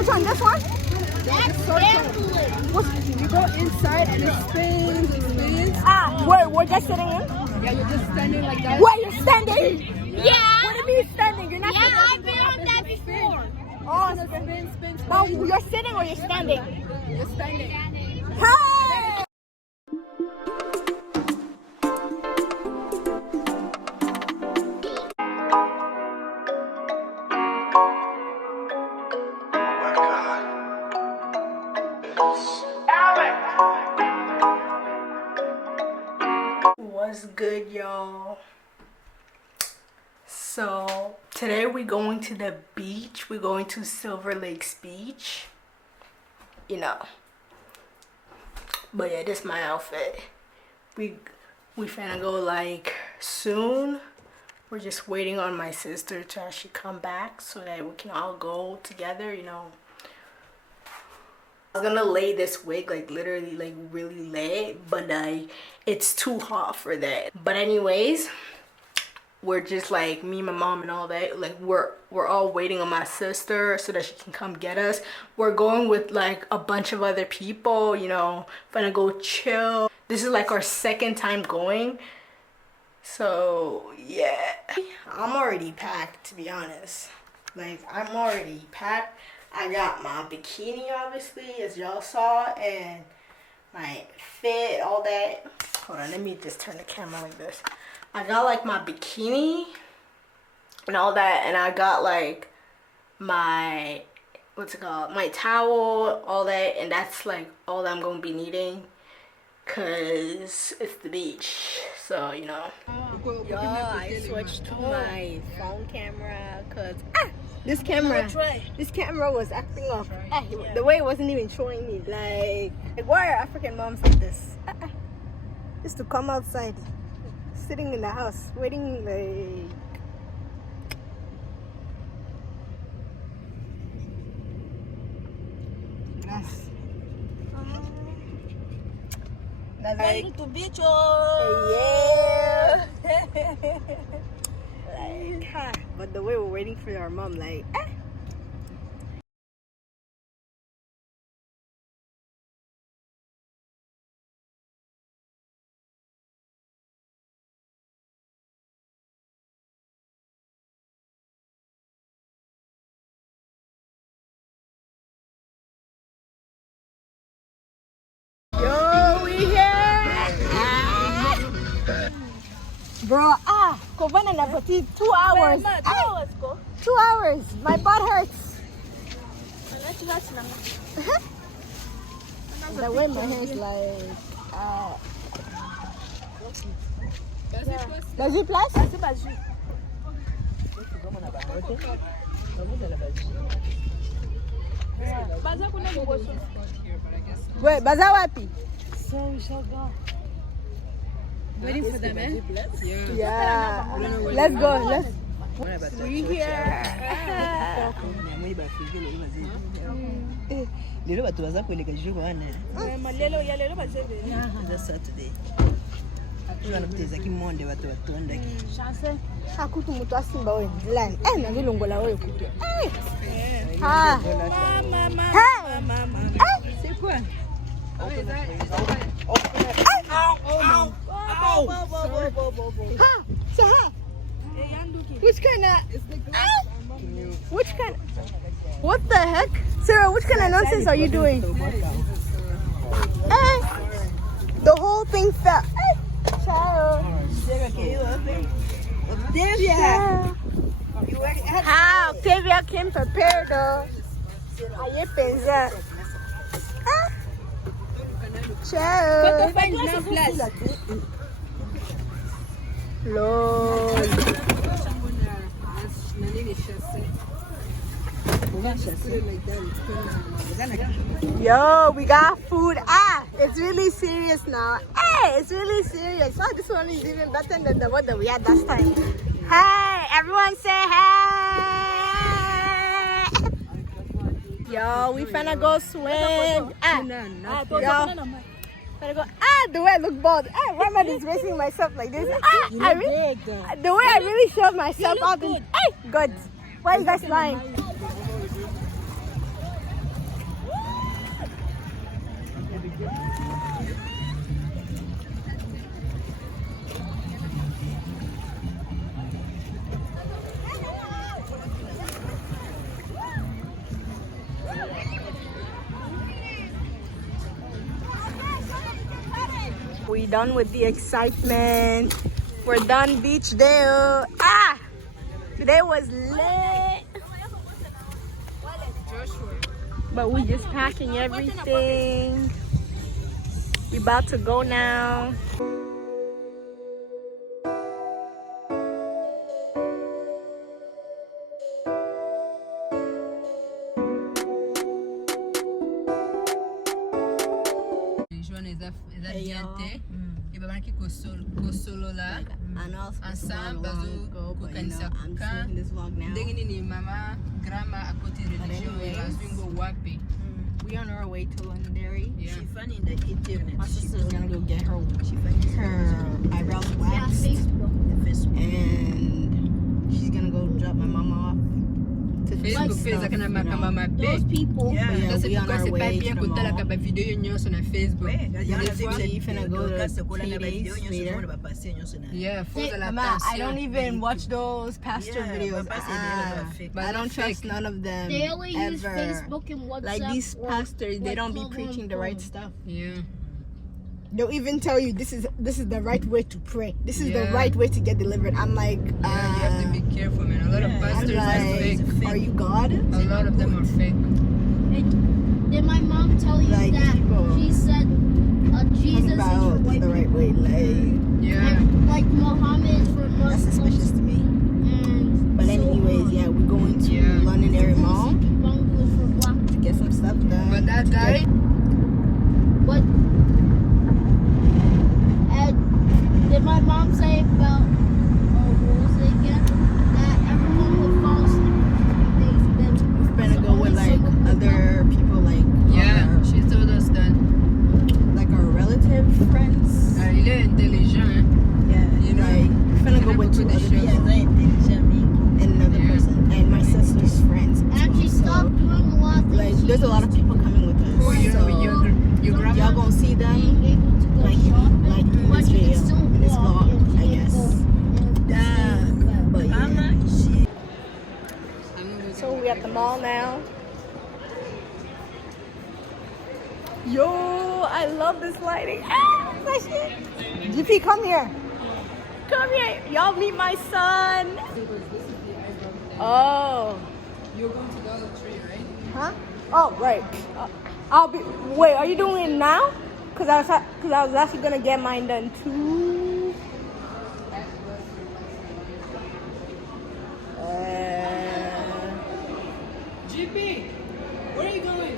Which one? This one? That's gambling. You go inside and it spins, it spins. Ah, we're just sitting in? Yeah, you're just standing like that. Wait, you're standing? Yeah. What do you mean standing? You're not Yeah, sitting. I've been on that before. Oh, Spin, spin, spin. now you're sitting or you're standing? You're standing. Hey! What's good, y'all? So today we're going to the beach. We're going to Silver Lakes Beach, you know. But yeah, this is my outfit. We finna go like soon. We're just waiting on my sister to actually come back so that we can all go together, you know. I was gonna lay this wig, like literally like really lay, but like it's too hot for that. But anyways, we're just like me, my mom and all that, like we're all waiting on my sister so that she can come get us. We're going with like a bunch of other people, you know, gonna go chill. This is like our second time going, so yeah. I'm already packed, to be honest. Like I'm already packed. I got my bikini, obviously, as y'all saw, and my fit, all that. Hold on, let me just turn the camera like this. I got like my bikini and all that, and I got like my, what's it called, my towel, all that, and that's like all that I'm gonna be needing because it's the beach. So, you know. Yo, I switched to my phone camera because this camera was acting off. The way it wasn't even showing me. Like why are African moms like this? Just to come outside, sitting in the house, waiting like. That's like to beach, yeah. Like, but the way we're waiting for our mom, like, yo, we here. Bro, Kovana na pati 2 hours. 2 hours. My butt hurts. The way my hair is like. Vas-y, place? Wait, baza wapi? Waiting for them, eh? Yeah. Let's go. We here. Lelo bato baza koleka jour wana. That's Saturday. Wana mtezaki monde bato batondaki. Chance. Akutu mutu asimba we. Line. Na ngilongola we kutu. Mama. C'est quoi? Which kind of? Which kind? What the heck, Sarah? Which kind of nonsense are you doing? The whole thing fell. Ciao. Octavia. How Octavia came prepared though. Aye penza. Ciao. Lol. Yo, we got food. It's really serious now. It's really serious. Oh, this one is even better than the one that we had last time. Hey, everyone say hey. Yo, we finna go swim. Yo. I go, the way I look bald. Why am I disgracing myself like this? The way I really showed myself out. Good. Why are you guys lying? We done with the excitement. We're done beach day. Today was lit. But we just packing everything. We about to go now. Ensemble, I'm taking this vlog now. We on our way to Londonderry. She funny in the internet. My sister's gonna go get her eyebrows waxed, and she's gonna go drop my mama off to Facebook stuff, fez you know. mama Those people. Yeah, we on our way to the mall. Facebook. We finna go to 3 days later. Yeah, Mama, I don't even watch those pastor videos. I don't trust none of them. They only use ever. Facebook and WhatsApp. Like these or, pastors, they like, don't be call preaching on the right phone. stuff. Yeah. They'll even tell you this is the right way to pray. This is the Yeah. right way to get delivered. I'm like, You have to be careful, man. A lot of I'm pastors are fake. like, are you God? A lot of them are fake. Did my mom tell you Like, that people she said Jesus is for About white the right people? way, like Yeah. And, like Muhammad is for that's Muslims. suspicious to me. And But so anyways, on. yeah, we're going to Yeah. Londonderry Mall Bungle is for black to get some stuff done. But that guy, What? And did my mom say about, what was it again? That everyone would fall asleep for 3 days. We're gonna go with like other people, like yeah, she told us that. like our relative friends. Il est intelligent, hein? Yeah, You know, like we're gonna go with 2 other people and another Yeah. person and my sister's friends. as And she well. stopped doing a lot of So, like, things. there's a lot of people coming with us. Oh, your So grandma? y'all gonna see them Being able to go like in shopping, like in but this she can video, still in this walk vlog, and she I can guess. go in But yeah. I'm gonna So we at the mall now. Yo, I love this lighting. Ah, my shit. GP, come here. Come here. Y'all meet my son. Oh. You're going to Dollar Tree, right? Huh? Oh, right. I'll be. Wait, are you doing it now? Cause I was actually gonna get mine done too. GP, where are you going?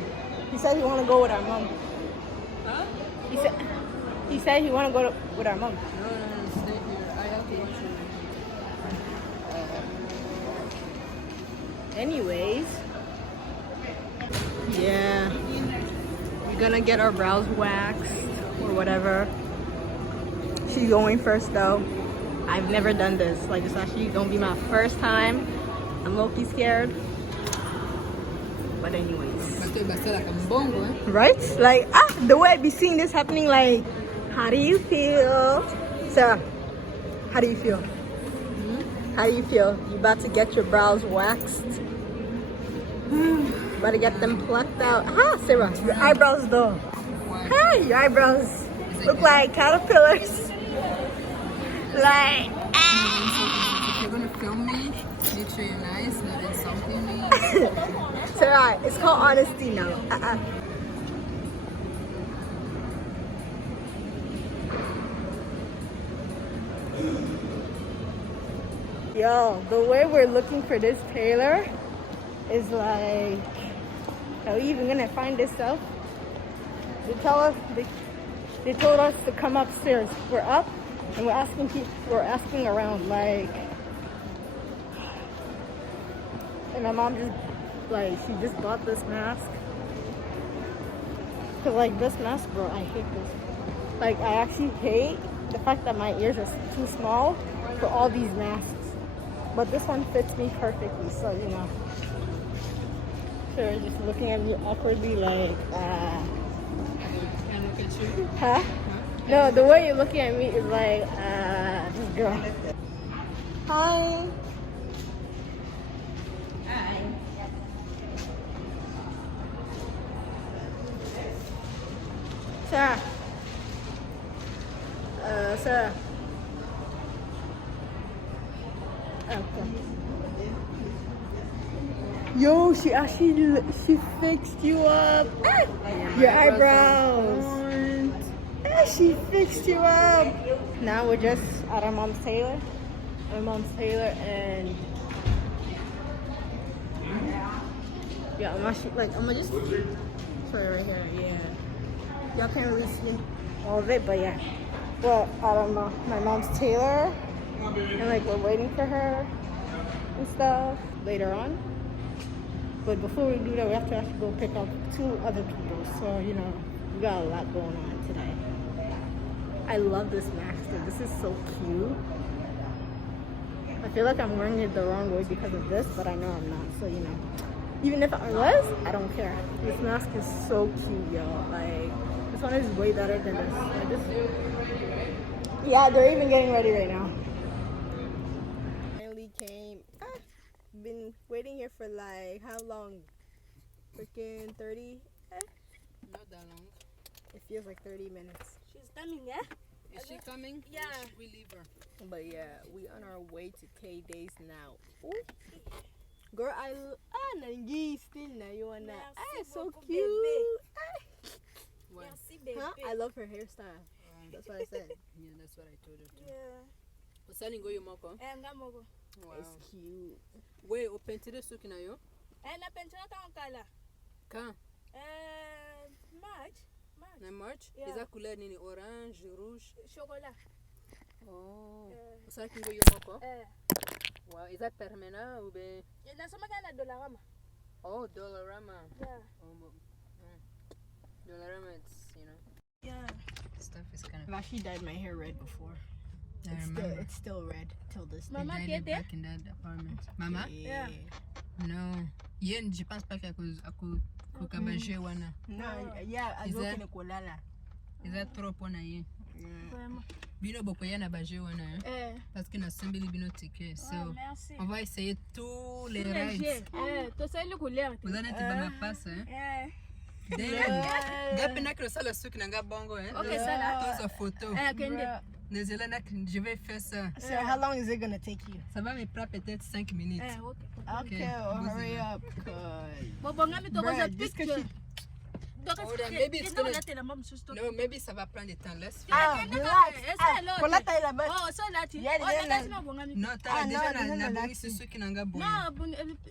He said he wanna go with our mom. Huh? He said he wanna go with our mom. No, stay here. I have to watch it. Anyways, yeah, we're gonna get our brows waxed or whatever. She's going first though. I've never done this. Like, it's actually gonna be my first time. I'm low-key scared. But anyways, right? Like, the way I be seeing this happening, like, how do you feel? Sarah, how do you feel? How do you feel? You about to get your brows waxed? About to get them plucked out. Sarah, your eyebrows though. Hey, your eyebrows look like caterpillars. Like, If you're gonna film me, make sure you're nice, not insulting me. Sarah, it's called honesty now. Yo, the way we're looking for this tailor is like, are we even gonna find this stuff? They told us to come upstairs. We're up and we're asking around, like, and my mom she just bought this mask. Cause like this mask, bro, I hate this. Like, I actually hate the fact that my ears are too small for all these masks. But this one fits me perfectly, so you know. Sure, just looking at me awkwardly, like, Can I look at you? huh? No, the way you're looking at me is like, this girl. Hi. Sarah. Sarah. Okay. Yo, she fixed you up. Ah, your eyebrows. Ah, she fixed you up. Now we're just at our mom's tailor. My mom's tailor and yeah, I'm gonna just show you right here. Yeah, y'all can't really see all of it, but yeah. Well, I don't know. My mom's tailor, and like we're waiting for her and stuff later on. But before we do that, we have to actually go pick up 2 other people. So you know, we got a lot going on today. I love this mask. This is so cute. I feel like I'm wearing it the wrong way because of this, but I know I'm not. So you know, even if I was, I don't care. This mask is so cute, y'all. Like this one is way better than this. Yeah, they're even getting ready right now. Finally came. Been waiting here for like how long? Freaking 30? Not that long. It feels like 30 minutes. She's coming, yeah? Is she coming? Yeah. Or should we leave her? But yeah, we on our way to K Days now. Ooh. Girl, Nangi still na you wanna. So cute. What? Huh? I love her hairstyle. That's what I said. Yeah, that's what I told her too. Yeah. Usani go yomoko? Ngamogo. Wow. It's cute. Wait, open to the suki na yo? Na pension ka kala. Quand? March. Na March? Yeah. Is that couleur nini? Orange, rouge? Chocolat. Oh. Usani go yomoko? Wow. Is that permanent ou bien? Nasoma kana Dollarama. Oh, Dollarama. Yeah. Dollarama, it's, you know. Yeah. Stuff is kind I've actually dyed my hair red before. I remember. It's still red till this day. Mama, They dyed it back in that apartment. Mama? Yeah. No. Yen, je pense pas qu'à cause kukabaje wana. No, yeah, I Is go that- to Kolala. Is that trop wana yen? Vraiment. Bino boko yana baje wana parce que na sembili bino ticket. So Merci. on va essayer tous les rides. To sai le couleur. Vous allez te ma passe hein. Damn. Gapena que ça le sucre nanga bongo hein. Ok, ça là. Tous photo. Kende. Désolé nak je vais faire ça. So how long is it gonna take you? Ça va me prendre peut-être 5 minutes. Okay. Okay, well, hurry up, cause Bonga mi to ko Bruh, just 'cause picture. she- Oh, then maybe it's gonna- la mam susto. No, maybe ça va prendre du temps. Let's relax. Kolata ila ba? Oh, so lati. Yeah, Oh, yeah, that's not bonga mi. No, Ah, no, déjà no, na no, bongi suki nanga bongo. No,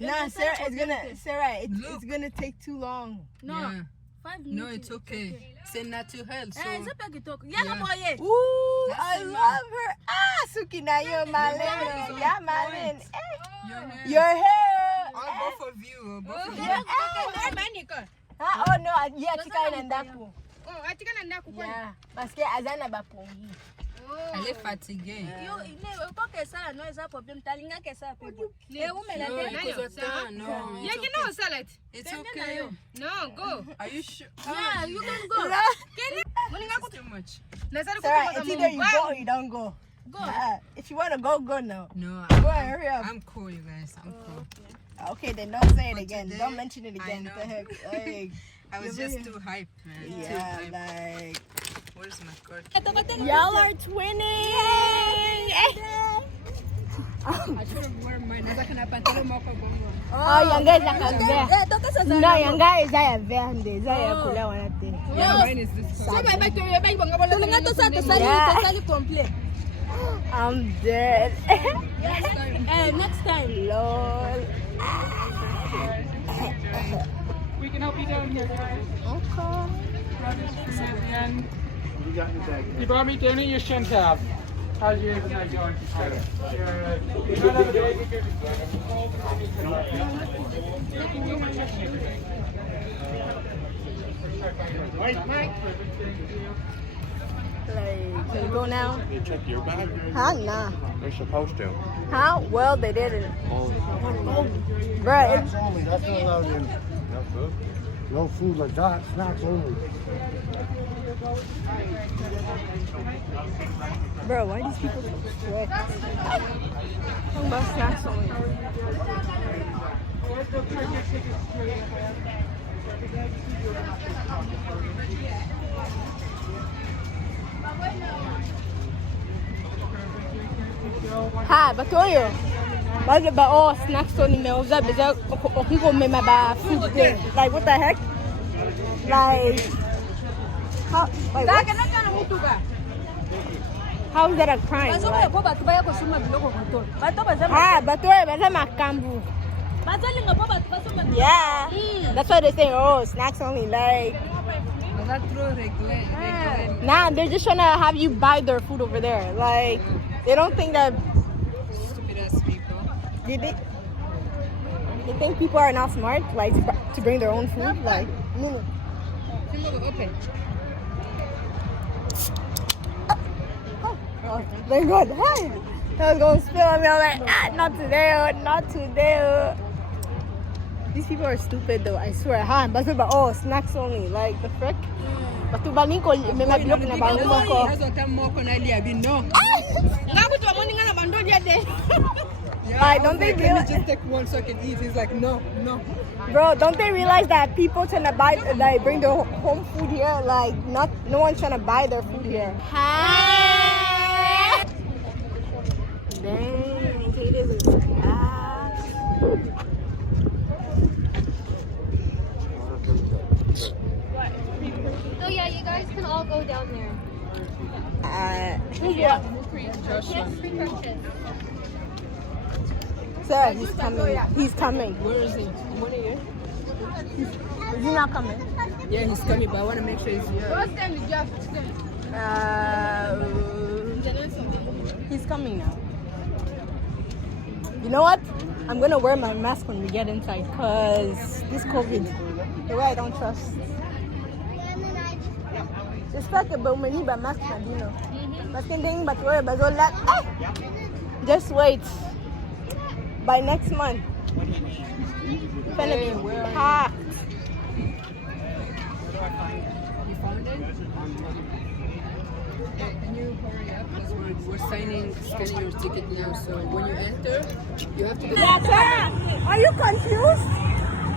Nah, Sarah, it's Look. gonna take too long. No. Yeah. 5 minutes. No, it's okay. C'est naturel. So C'est pas que talk. Yalla Yeah. boye. Ooh, That's I enough. love her. Suki na yo, Malin. Yeah. Yeah, Malin. your hair. Your hair. All both of you. Both of you. Yeah. Huh? Oh no, yeah, tika inandaku. Oh, atika na ndaku kwa. Yeah, parce que azana bapongi. Elle est fatiguée. Yo, ile ko ke sala no esa problem talinga ke sa pe. Le umela No, because te. of time. No, Yeah, it's you know okay. salad. It's okay. No, go. Are you sure? Yeah, you can go. It's too much. Sarah, it's either you go or you don't go. Go. If you wanna go, go now. No, Go on, hurry up. I'm cool, you guys. I'm cool. Okay, then don't say it But again. today, Don't mention it I again. know. What the heck? Like, I was Yeah, just but- too hyped, man. yeah, Too hyped. like Where's my cord? y'all are twinning. I should have worn mine. Nasa kana pantalo mo ko bongo. Oh, yang guys nakavea. No, yang guys zaya vende, zaya kula wanate. Yeah, mine is this color. I'm dead. Next time. Lol. We can help you down here, guys. Okay. You brought me dinner, you shouldn't have. How's your night going? You don't have a baby? Mike. Like, can we go now? You check your bag. Huh? Nah. They're supposed to. How? Well, they didn't. Bruh, Snacks only, that's not allowed in. No food. No food like that, snacks only. bro, why these people so strict? Talking about snacks only. Ha, batoyo. Ba oh snacks only me oza beza okungo me ba food there. Like what the heck? Like how like what? How is that a crime? Like, batoyo beza makambu. Yeah. That's why they say oh snacks only like nah, they're just trying to have you buy their food over there. Like they don't think that Stupid ass people. they think people are not smart, like to bring their own food. Like no. Open. Oh, thank God. Hi. I was going to spill on me. I was like, not today, not today. These people are stupid though, I swear. But oh, snacks only. Like the frick. But to balinko, me ma bilok na balinko ko. Like, don't they Can you just take one so I can eat? He's like, no. Bro, don't they realize that people trying to buy, like, bring their home food here? Like, no one's trying to buy their food here. Dang, Kate is Oh yeah, you guys can all go down there. Yeah. Yes, free crutches. Sir, he's coming. He's coming. Where is he? When are you? Is he not coming? Yeah, he's coming, but I want to make sure he's here. He's coming now. You know what? I'm gonna wear my mask when we get inside, cause this COVID, the way I don't trust. J'espère que bon meni ba mask na dino. Parce que ding ba tuwa ba zola. Just wait. By next month, it's gonna be packed. You found it? Okay, can you hurry up? Because we're scanning your ticket now. So when you enter, you have to go. Sarah, are you confused?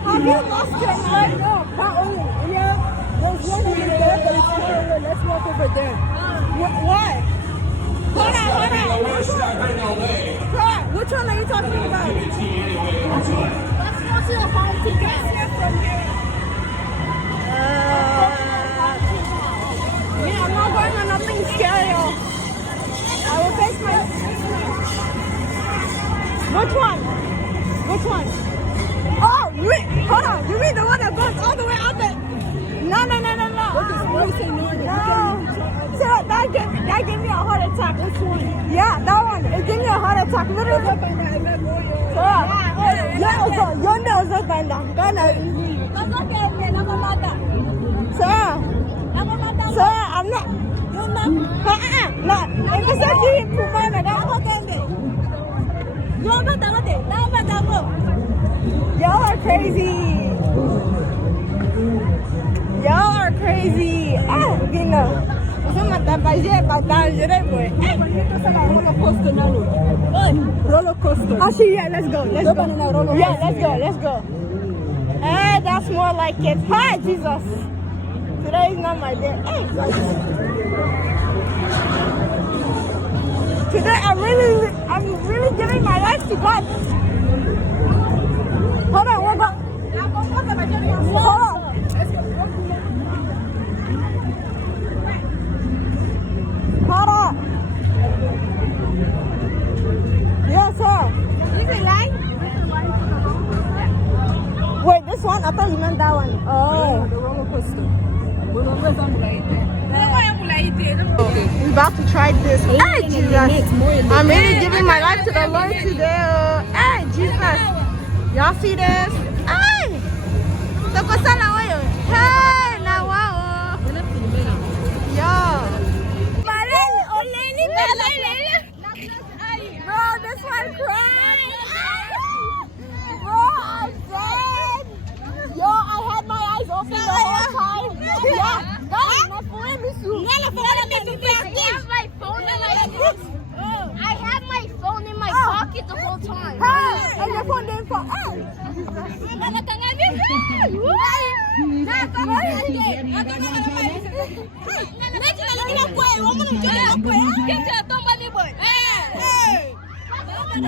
Have you lost your mind? No, not only. Yeah, there's one over there, but it's far away. Let's walk over there. Why? Hold on. Sarah, which one are you talking about? Let's go to your home ticket. From here. Yeah, I'm not going on nothing scary. I will take my... Which one? Oh, wait, hold on. You mean the one that goes all the way out there? No. So that gave me a heart attack. Which one? Yeah, that one. It gave me a heart attack. Literally. Sir, I'm not. No. If it's not you, y'all are crazy. Gino. Roller coaster. Actually, yeah, let's go. Let's go. That's more like it. Hi, Jesus. Today is not my day. Today, I'm really giving my life to God. Hold on, hold on. Yes, sir. Is it line? Wait, this one? I thought you meant that one. Oh. The roller coaster. We're about to try this. Hey, Jesus. I'm really giving my life to the Lord today. Hey, Jesus. Y'all see this? Hey! Hey, now wow. Yo. Bro, this one crying. Bro, I'm dead. Yo, I had my eyes open the whole time. Yeah. I had my phone in my pocket the whole time. And your phone didn't fall. Hold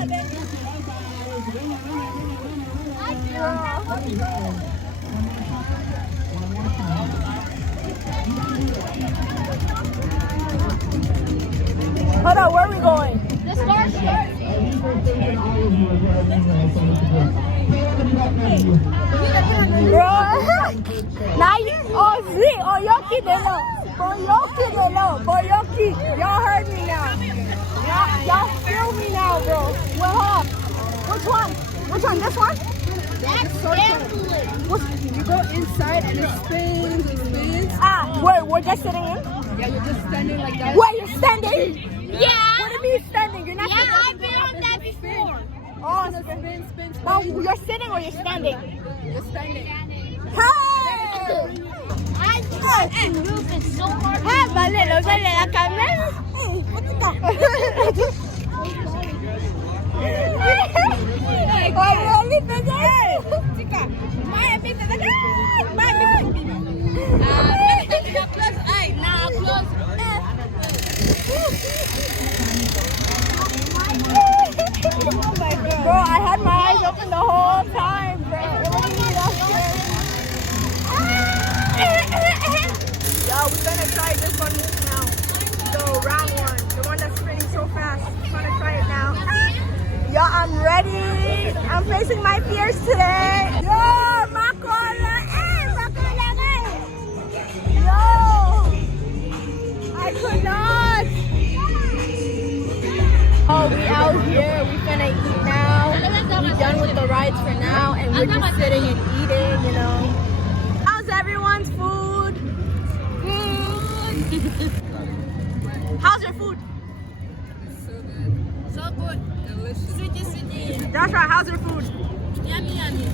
on, where are we going? The Star Shirt. Bro, now you, oh, see, oh, Yoki, they know. Boyoki, they know. Boyoki, y'all heard me now. Y'all feel me now, bro. Well, hold up. Which one? Which one? This one? That's gambling. You go inside and it spins, it spins. Ah, wait, we're just sitting in? Yeah, you're just standing like that. Wait, you're standing? Yeah. What do you mean standing? You're not Yeah, sitting. I've been on that before. Oh, Spin, spin, spin. now you're sitting or you're standing? You're standing. Hey! I can move it so hard. Ah, vale, no sale la cámara. Oye, Oli, pegué. Chica, Maya, me pegué. Maya, me pegué. Ay, now close. Bro, I had my eyes open the whole time, bro. It wasn't me that scared. Yo, we're gonna try this one now. The round one, the one that's spinning so fast. We're gonna try it now. Yo, I'm ready. I'm facing my fears today. Yo, Makola, Makola, Yo, I could not. Oh, we out here. We finna eat now. We done with the rides for now, and we're just sitting and eating, you know. How's everyone's food? Good. How's your food? So good. So good. Delicious. Sweetie, sweetie. Joshua, how's your food? Yummy, yummy.